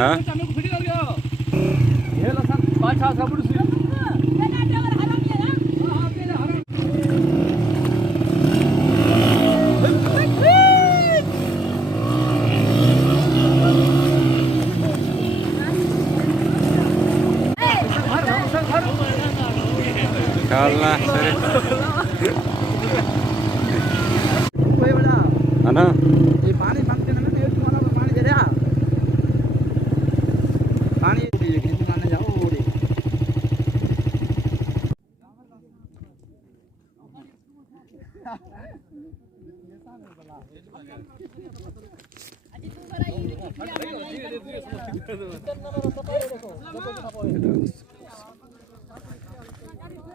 हाँ kalna sore ana ये पानी मांगते ना ये तुम्हारा पानी दे रहा पानी खींचने जाओ ओड़े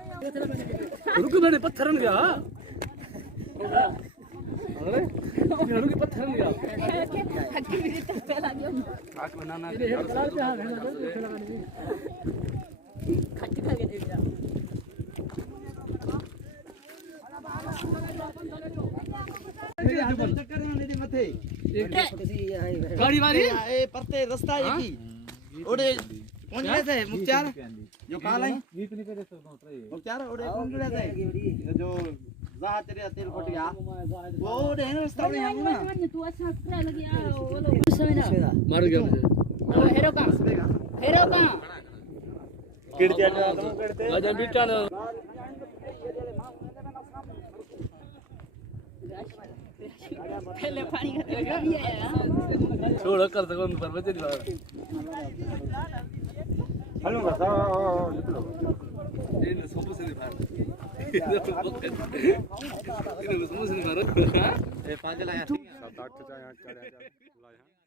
रुक मैंने पत्थरन गया अरे रुक पत्थरन गया हक्की भी तो पहला जो आंख बनाना खट्टी खा के दे दिया चक्कर में नहीं मथे गाड़ी मारी ए परते रास्ता है की ओडे कौन गया थे मुख्तार जो काल है मुख्तार ओडे कौन गया थे जो जहां तेरे तेल फट गया वो ओडे है रास्ता में हम ना तू अच्छा खतरा लग गया वो लोग मार गया मुझे हेरो का किड़ जाने आदम करते आजा बेटा ना पहले पानी का छोड़ कर सको पर बचे नहीं हेलो बता इन सब से नहीं मार इन सब से नहीं मार ए 5 लाया 7 8 4 8 4